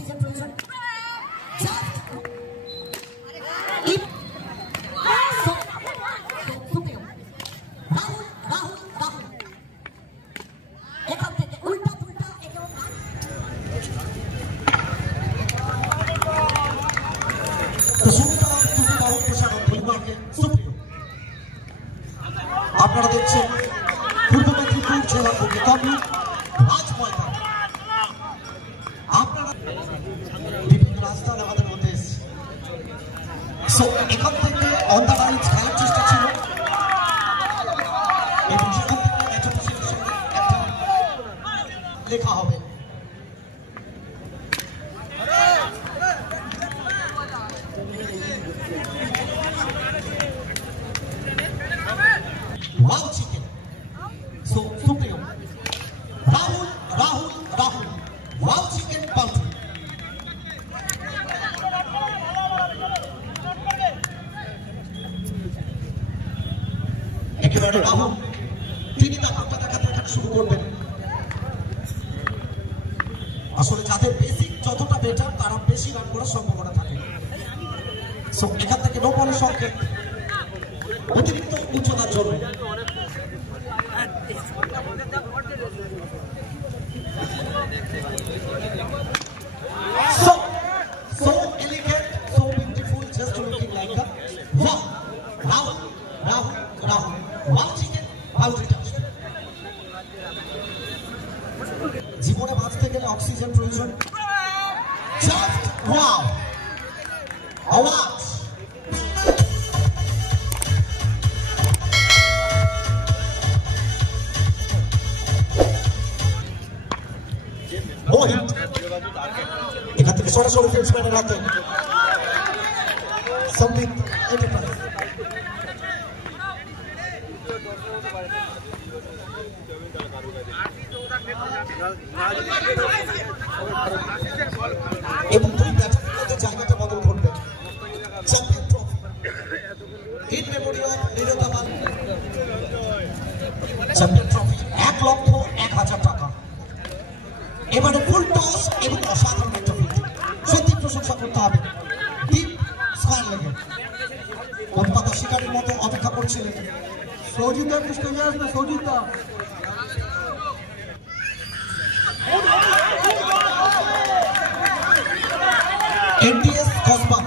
অক্সিজেন প্রয়োজন। এখান থেকে উল্টা পুল্টা একেও আপনারা দেখছেন পূর্ব মেদিনীপুর জেলা কবি রাজ ময়দান। আপনারা বিভিন্ন রাস্তার আমাদের মধ্যে এখান থেকে অন দ্য রাইট খেলার চেষ্টা ছিল এবং সেখান থেকে একটা লেখা হবে। Wow chicken. So Supriyo. Rahul. Wow chicken boundary. একেবারে রাহুল তিনি তারপরটা দেখাতে শুরু করবেন। আসলে যাদের বেসিক যতটা বেটার তারা বেশি রান করার সম্ভাবনা থাকে। সো এখান থেকে নো বলের সংকেত অতিরিক্ত উচ্চতার জন্য। So elegant, so beautiful, just looking like a wow. Rahul. Wow chicken, boundary touch. জীবনে বাঁচতে গেলে অক্সিজেন প্রয়োজন। Just wow. Awards. এখান থেকে সরাসরি ফিল্ডসম্যানের হাতে সম্বিত এন্টারপ্রাইজ। এবং দুই ব্যাটারদের জায়গাটা বদল করবে। Champion trophy in memory of নিরতামান। চ্যাম্পিয়ন ট্রফি 1,01,000 টাকা। এবারে ফুল টস এবং অসাধারণ একটা ফিল্ডিং, সত্যি প্রশংসা করতে হবে। ডিপ স্কয়ার লেগে কলকাতা শিকারের মতো অপেক্ষা করছিলেন। সৌজিতা কৃষ্ণদাস না সৌজিতা এনটিএস কসবা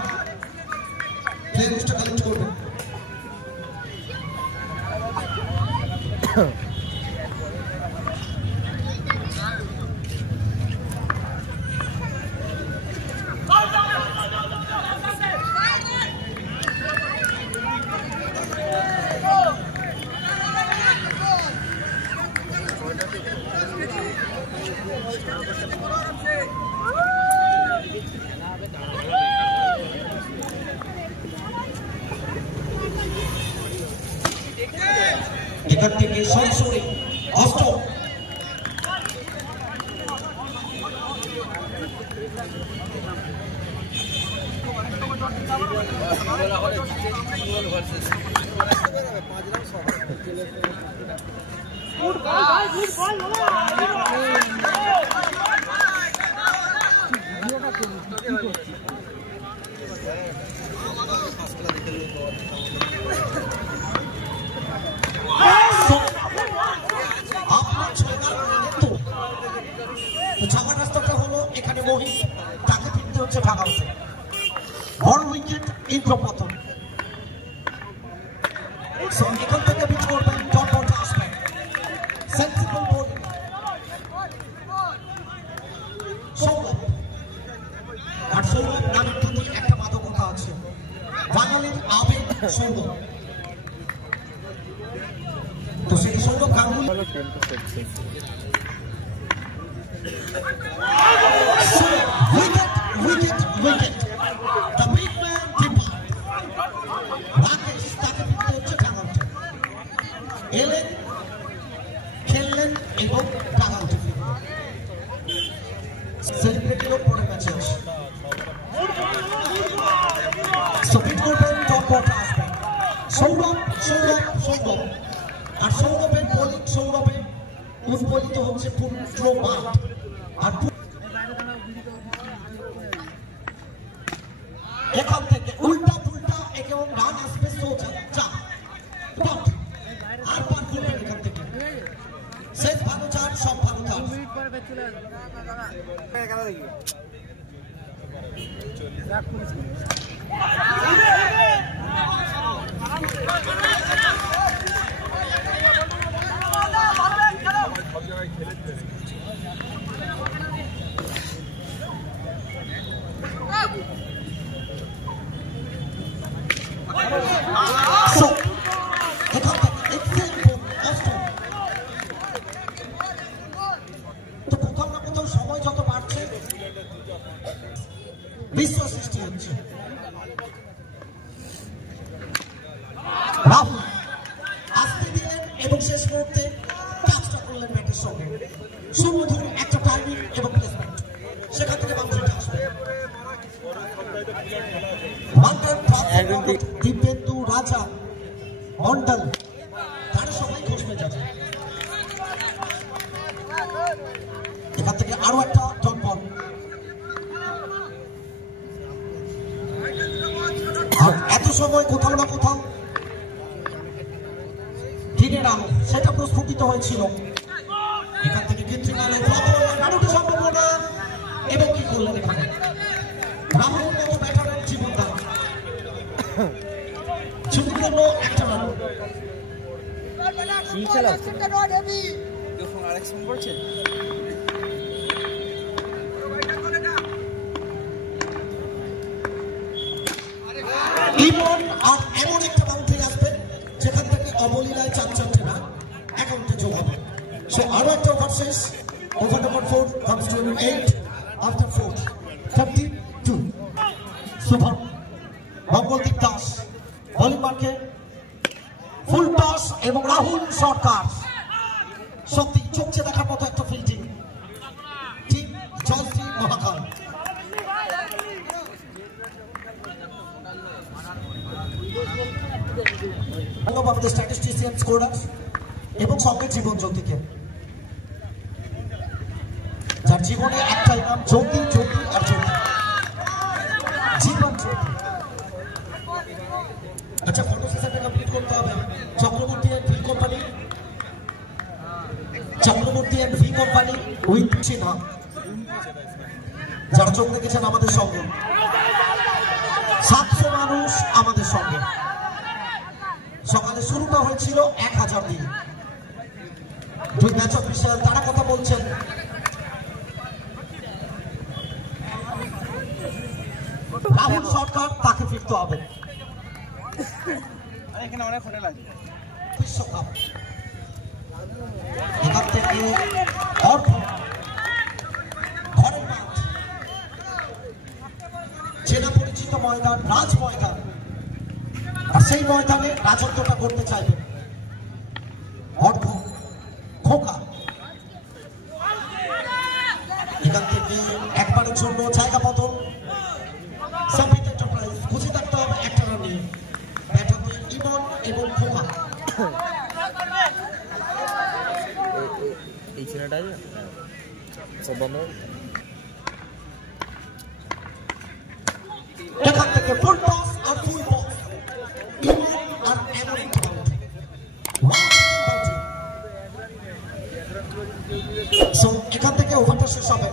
প্লেয়ারটা কালেক্ট করবেন। এখান থেকে সরাসরি অষ্টম ঢাকা রাস্তাটা হলো এখানে মহিষ তাকে ফিরতে হচ্ছে ঢাকা হচ্ছে বড় উইকেট ইন্দ্র প্রথম। এখান থেকে বিট করবেন টপ অর্ডার আসবেন সেন্সিবল বোলিং সৌরভ। আর সৌরভ নামের প্রতি একটা মাদকতা আছে, বাঙালির আবেগ সৌরভ। তো সেই সৌরভ Ganguly wicket. The big man depart. Rakesh তাকে ফিরতে হচ্ছে ঢাকাউটে। এলেন খেললেন এবং ঢাকাউটে ফিরলেন। সেলিব্রিটিও পরের ম্যাচে আসে। স্পিড করবেন টপ অর্ডার আসবেন সৌরভ। আর সৌরভের বোলিং সৌরভে উদ্বোলিত হচ্ছে পুরো মাঠ। আর दीपेंदु राजा मंडल तारा सबाई खोज पे जाছে এখান থেকে আরো একটা ডট বল এত সময় কোথাও না কোথাও দিনের আলো সেটা প্রস্ফুটিত হয়েছিল এখান থেকে কৃত্রিম আলো আরোটা সম্ভাবনা এবং কি করলেন এখানে রাহুল মতো ব্যাটারের জীবনদান ঝুঁকিপূর্ণ একটা রান কি খেলা দেখুন আরেক ফোন করছে ইমন আর এমন একটা বাউন্ডারি আসবে যেখান থেকে অবলীলায় চারটে না একাউন্টে যোগ হবে সো আরো একটা ওভার শেষ over number 4 comes to 8 after 4 32 super ভগবতীক দাস বলিং মার্কে ফুল টস এবং রাহুল সরকার সত্যি চোখে দেখার মতো একটা ফিল্ডিং টিম জলদি মহাকাল আমাদের স্ট্যাটিস্টিশিয়ান স্কোরার এবং সঙ্গে জীবন জ্যোতিকে যার জীবনে একটাই নাম জ্যোতি জ্যোতি আর জ্যোতি জীবন জ্যোতি আচ্ছা ফটো সেশনটা কমপ্লিট করতে হবে Chakraborty and V company with চিহ্ন যারা চোখ রেখেছেন আমাদের সঙ্গে 700 মানুষ আমাদের সঙ্গে সকালে শুরুটা হয়েছিল 1000 দিয়ে দুই ম্যাচ অফিসিয়াল তারা কথা বলছেন রাহুল সরকার তাকে ফিরতে হবে এখানে অনেক হোটেল আছে বিশ্বকাপ এখান থেকে অর্থ ঘরের মাঠ চেনা পরিচিত ময়দান রাজ ময়দান আর সেই ময়দানে রাজত্বটা করতে চাইবে অর্থ খোকা এখান থেকে একবারের জন্য জায়গা বদল সাবিত এন্টারপ্রাইজ খুঁজে থাকতে হবে একটা রান নিয়ে ব্যাটাতে ইমন এবং খোকা এই ছেলেটা সব বন্ধ এখান থেকে ফুল টস আর ফুল বল ইমন আর এমন একটা সো এখান থেকে ওভারটা শেষ হবে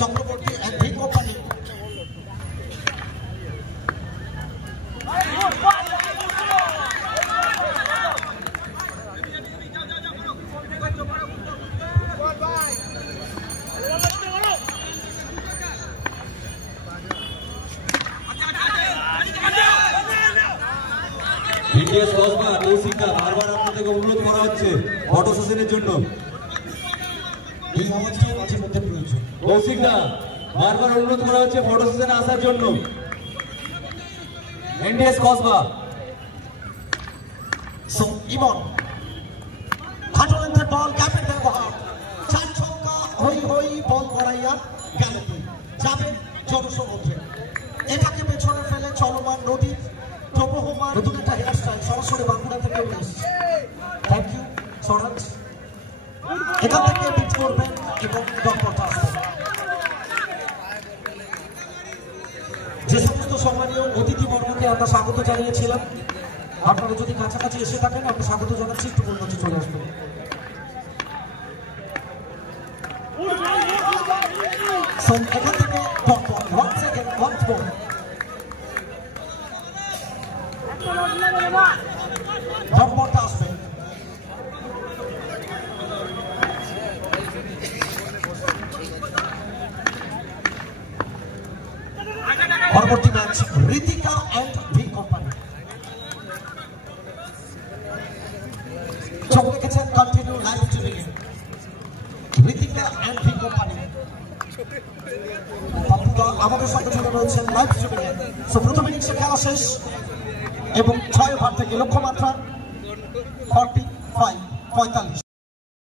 Chakraborty and V company BTS Kasba কৌশিকদা বারবার আপনাদেরকে অনুরোধ করা হচ্ছে ফটো সেশনের জন্য এই আওয়াজটাও মাঝে মধ্যে প্রয়োজন কৌশিকদা বারবার অনুরোধ করা হচ্ছে ফটো সেশনে আসার জন্য এনডিএস কসবা সো ইমন হাটলেন্থের বল ক্যাপের ব্যবহার চার ছক্কা হই হই বল করাইয়া গেল যাবে জনসমুদ্রে এটাকে পেছনে ফেলে চলমান নদীর প্রবহমান নতুন একটা হেয়ারস্টাইল সরাসরি বাঁকুড়া থেকে উঠে এসেছে থ্যাংক ইউ স্বরাজ এখান থেকে বিট করবেন এবং দরকারটা আসবে সম্মানীয় অতিথি বর্গকে আমরা স্বাগত জানিয়েছিলাম। আপনারা যদি কাছাকাছি এসে থাকেন আমরা স্বাগত জানাচ্ছি, একটু মঞ্চে চলে আসবেন। এখান থেকে নম্বরটা আসবে। পরবর্তী ম্যাচ ঋতিকা অ্যান্ড ভি কোম্পানি। চোখ রেখেছেন continue live streaming A Ritika and V company. আমাদের সাথে জুড়ে রয়েছেন লাইভ স্ট্রিমিং এ। সো প্রথম ইনিংসে খেলা শেষ এবং 6 ওভার থেকে লক্ষ্যমাত্রা 45।